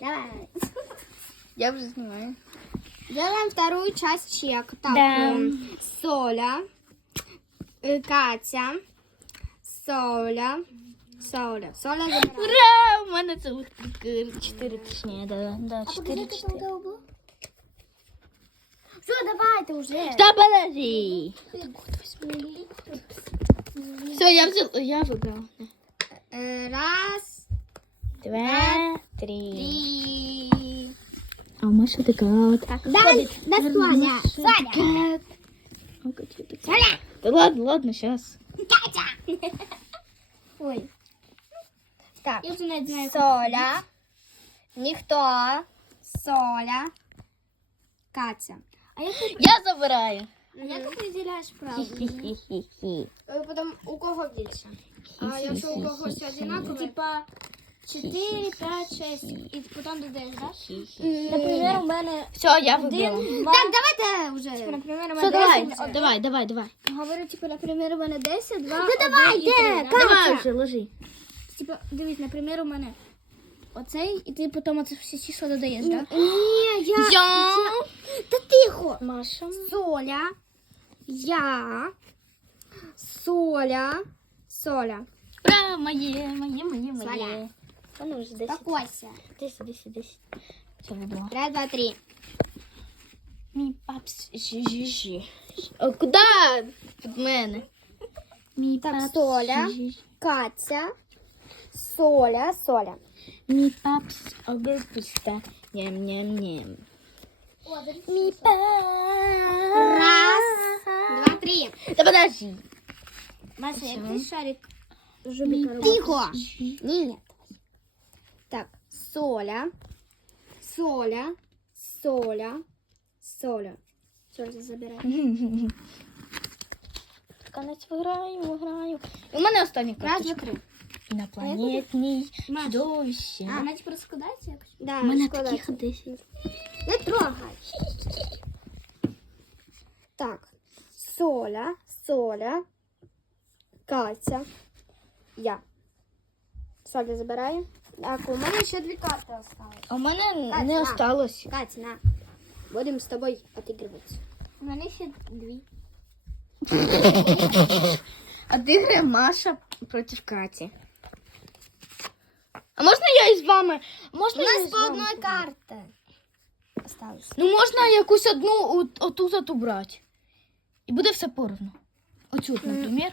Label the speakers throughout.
Speaker 1: Давай.
Speaker 2: Я вже знімаю.
Speaker 1: Делаем вторую часть чек. Так,
Speaker 2: Да.
Speaker 1: ем, Соля, э, Катя, Соля, Соля, Соля забирає.
Speaker 2: Ура! У мене цілих чотири точніше. Да, да, чотири, чотири.
Speaker 1: Все, давайте уже.
Speaker 2: Та подожди. Все, я взяла, я вибрала.
Speaker 1: Э, Раз,
Speaker 2: Два, три.
Speaker 1: три.
Speaker 2: А у Маші така от.
Speaker 1: Давай, до Соля. Соля.
Speaker 2: Соля! Да ладно, ладно, сейчас.
Speaker 1: Катя. Ой. Так,
Speaker 2: Я.
Speaker 1: Соля, ніхто, Соля, Катя. А як ти,
Speaker 2: Я забираю.
Speaker 1: як ти поділяєш право?
Speaker 2: Хі-хі-хі-хі.
Speaker 1: Е, Потім у кого більше? А якщо у когось одинаково? Типа 4, 5, 6 і потім додаєш, так? Наприклад, у мене
Speaker 2: Все, я вибрала.
Speaker 1: Так, давайте вже. Наприклад, у
Speaker 2: Все,
Speaker 1: мене
Speaker 2: давай,
Speaker 1: 10.
Speaker 2: давай, давай, давай.
Speaker 1: Говорю, типу, наприклад, у мене 10, 2, Та давай, де?
Speaker 2: Давай вже, ложи.
Speaker 1: Типа, дивись, наприклад, у мене оцей, і ти потім оце всі числа додаєш, так?
Speaker 3: Ні, я...
Speaker 2: Я.
Speaker 3: Та тихо.
Speaker 2: Маша.
Speaker 1: Соля, я, Соля, Соля.
Speaker 2: Ура, моє, моє, моє, моє.
Speaker 1: Соля.
Speaker 2: А ну вже 10.
Speaker 1: Такойся.
Speaker 2: 10, 10, 10. Все, вибрала.
Speaker 1: Раз, два, три.
Speaker 2: Мій папс жі-жі-жі. О, куди? Від мене. Мій
Speaker 1: Так,
Speaker 2: папс
Speaker 1: Соля.
Speaker 2: жі-жі.
Speaker 1: Катя, Соля, Соля.
Speaker 2: Мій папс обипуста. Ням-ням-ням. Мій папс.
Speaker 1: Раз, два, три.
Speaker 2: Та подожди.
Speaker 1: Маша,
Speaker 2: як
Speaker 1: ты
Speaker 2: ти
Speaker 1: шарик
Speaker 2: Жубіка
Speaker 1: Тихо. Нет. Так, Соля, Соля, Соля, Соля. Соля забирай.
Speaker 2: Конець виграю, виграю. У мене останній
Speaker 1: Раз,
Speaker 2: карточка.
Speaker 1: два, три.
Speaker 2: Інопланетний
Speaker 1: Маша.
Speaker 2: чудовище.
Speaker 1: А, значить розкладається якось? Да,
Speaker 2: У мене таких 10.
Speaker 1: Не трогай. Так, Соля, Соля, Катя, я. Соля забираю. Так, у мене ще дві карти осталось.
Speaker 2: А у мене
Speaker 1: Кать,
Speaker 2: не
Speaker 1: на.
Speaker 2: осталось.
Speaker 1: Катя, на. Будемо з тобою отигруватися. У мене ще дві.
Speaker 2: Отиграє Маша проти Каті. А можна я із вами? Можна
Speaker 1: У
Speaker 2: я
Speaker 1: нас
Speaker 2: із
Speaker 1: по
Speaker 2: вами пограю?
Speaker 1: карти. Осталось.
Speaker 2: Ну можна якусь одну от- отут от убрати. І буде все поровну. Оцю, от, наприклад.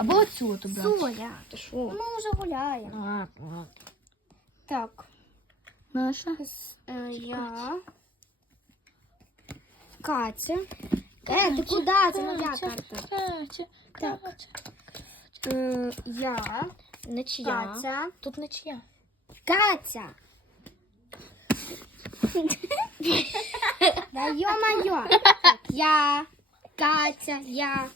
Speaker 2: Або оцю от убрати.
Speaker 1: Соля.
Speaker 2: Ти що?
Speaker 1: Ми вже гуляємо.
Speaker 2: Ладно, ладно.
Speaker 1: Так.
Speaker 2: Маша.
Speaker 1: С- е, я. Катя. Е, ти куди? Це моя карта.
Speaker 2: Катя,
Speaker 1: Так. Е, Я.
Speaker 2: Нечия.
Speaker 1: Катя.
Speaker 2: Тут нечия.
Speaker 1: Катя. Да ё-моё. Я. Катя. Я.